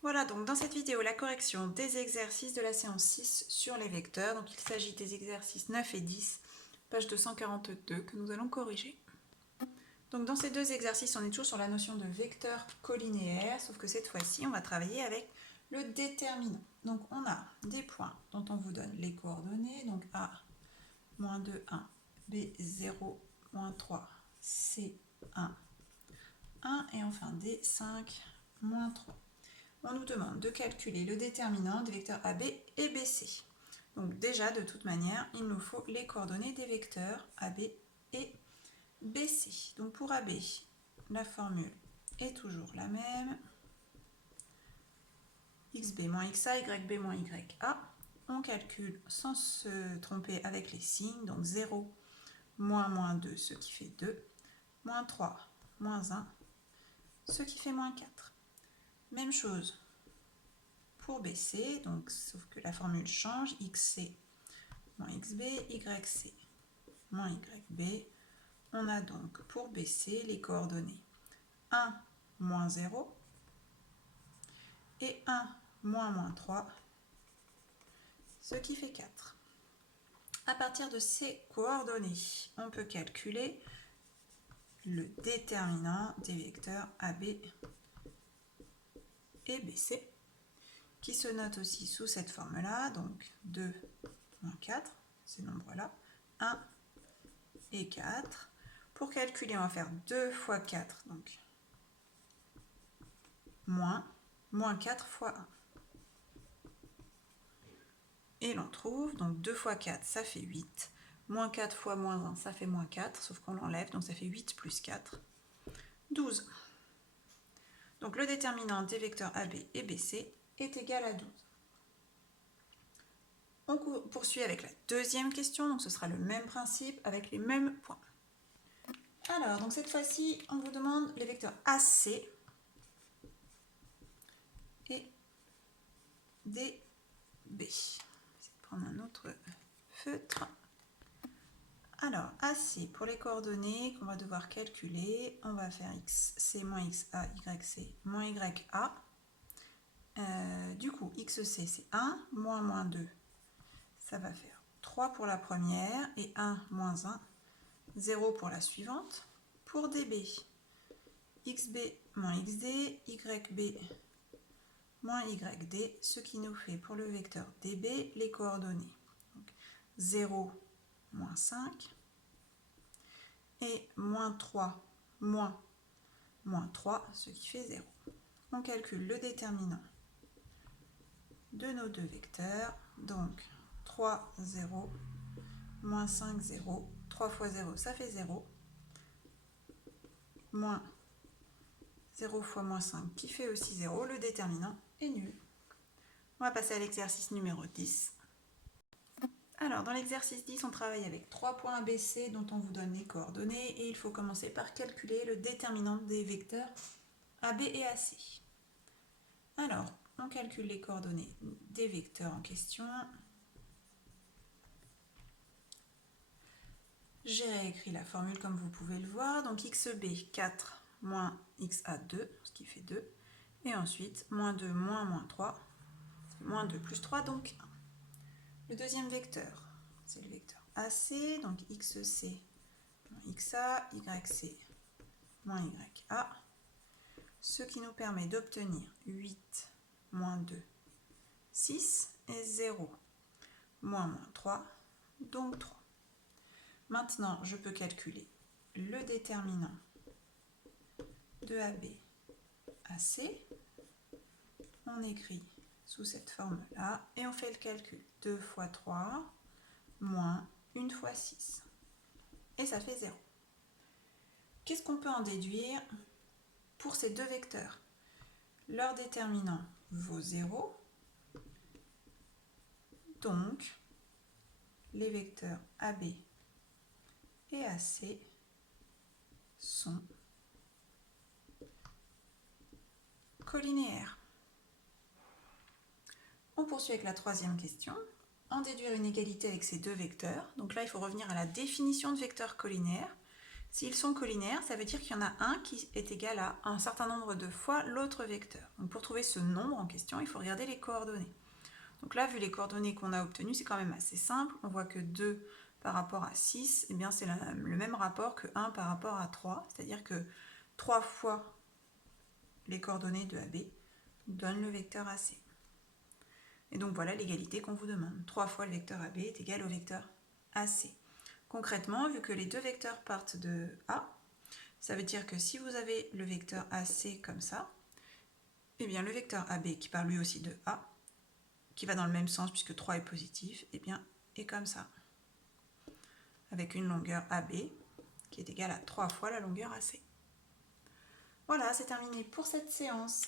Voilà donc dans cette vidéo la correction des exercices de la séance 6 sur les vecteurs. Donc il s'agit des exercices 9 et 10, page 242 que nous allons corriger. Donc dans ces deux exercices on est toujours sur la notion de vecteur collinéaire, sauf que cette fois-ci on va travailler avec le déterminant. Donc on a des points dont on vous donne les coordonnées, donc A, moins 2, 1, B, 0, moins 3, C, 1, 1 et enfin D, 5, moins 3. On nous demande de calculer le déterminant des vecteurs AB et BC. Donc déjà, de toute manière, il nous faut les coordonnées des vecteurs AB et BC. Donc pour AB, la formule est toujours la même. XB moins XA, YB moins YA. On calcule sans se tromper avec les signes. Donc 0, moins 2, ce qui fait 2. Moins 3, moins 1, ce qui fait moins 4. Même chose pour BC, donc, sauf que la formule change, XC moins XB, YC moins YB. On a donc pour BC les coordonnées 1, moins 0 et 1, moins 3, ce qui fait 4. À partir de ces coordonnées, on peut calculer le déterminant des vecteurs AB et BC, qui se note aussi sous cette forme-là, donc 2, moins 4, ces nombres-là, 1 et 4. Pour calculer, on va faire 2 fois 4, donc moins 4 fois 1. Et l'on trouve, donc 2 fois 4, ça fait 8. Moins 4 fois moins 1, ça fait moins 4, sauf qu'on l'enlève, donc ça fait 8 plus 4, 12. Donc le déterminant des vecteurs AB et BC est égal à 12. On poursuit avec la deuxième question, donc ce sera le même principe avec les mêmes points. Alors, donc cette fois-ci, on vous demande les vecteurs AC et DB. Je vais prendre un autre feutre. Alors, AC, pour les coordonnées qu'on va devoir calculer, on va faire XC moins XA, YC moins YA. Du coup, XC, c'est 1, moins 2, ça va faire 3 pour la première, et 1, moins 1, 0 pour la suivante. Pour DB, XB moins XD, YB moins YD, ce qui nous fait pour le vecteur DB les coordonnées. Donc, 0, moins 5, et moins 3, moins 3, ce qui fait 0. On calcule le déterminant de nos deux vecteurs, donc 3, 0, moins 5, 0, 3 fois 0, ça fait 0, moins 0 fois moins 5 qui fait aussi 0, le déterminant est nul. On va passer à l'exercice numéro 10. Alors, dans l'exercice 10, on travaille avec 3 points ABC dont on vous donne les coordonnées et il faut commencer par calculer le déterminant des vecteurs AB et AC. Alors, on calcule les coordonnées des vecteurs en question. J'ai réécrit la formule comme vous pouvez le voir. Donc, XB 4 moins XA 2, ce qui fait 2. Et ensuite, moins 2 moins 3, moins 2 plus 3, donc 1. Le deuxième vecteur, c'est le vecteur AC, donc XC moins XA, YC moins YA, ce qui nous permet d'obtenir 8 moins 2, 6 et 0, moins 3, donc 3. Maintenant, je peux calculer le déterminant de AB AC. On écrit sous cette forme-là et on fait le calcul. 2 fois 3 moins 1 fois 6. Et ça fait 0. Qu'est-ce qu'on peut en déduire pour ces deux vecteurs? Leur déterminant vaut 0. Donc, les vecteurs AB et AC sont collinéaires. On poursuit avec la troisième question. En déduire une égalité avec ces deux vecteurs. Donc là, il faut revenir à la définition de vecteur collinéaire. S'ils sont collinaires, ça veut dire qu'il y en a un qui est égal à un certain nombre de fois l'autre vecteur. Donc pour trouver ce nombre en question, il faut regarder les coordonnées. Donc là, vu les coordonnées qu'on a obtenues, c'est quand même assez simple. On voit que 2 par rapport à 6, eh bien c'est le même rapport que 1 par rapport à 3, c'est-à-dire que 3 fois les coordonnées de AB donnent le vecteur AC. Et donc voilà l'égalité qu'on vous demande. 3 fois le vecteur AB est égal au vecteur AC. Concrètement, vu que les deux vecteurs partent de A, ça veut dire que si vous avez le vecteur AC comme ça, eh bien le vecteur AB qui part lui aussi de A, qui va dans le même sens puisque 3 est positif, eh bien est comme ça. Avec une longueur AB qui est égale à 3 fois la longueur AC. Voilà, c'est terminé pour cette séance.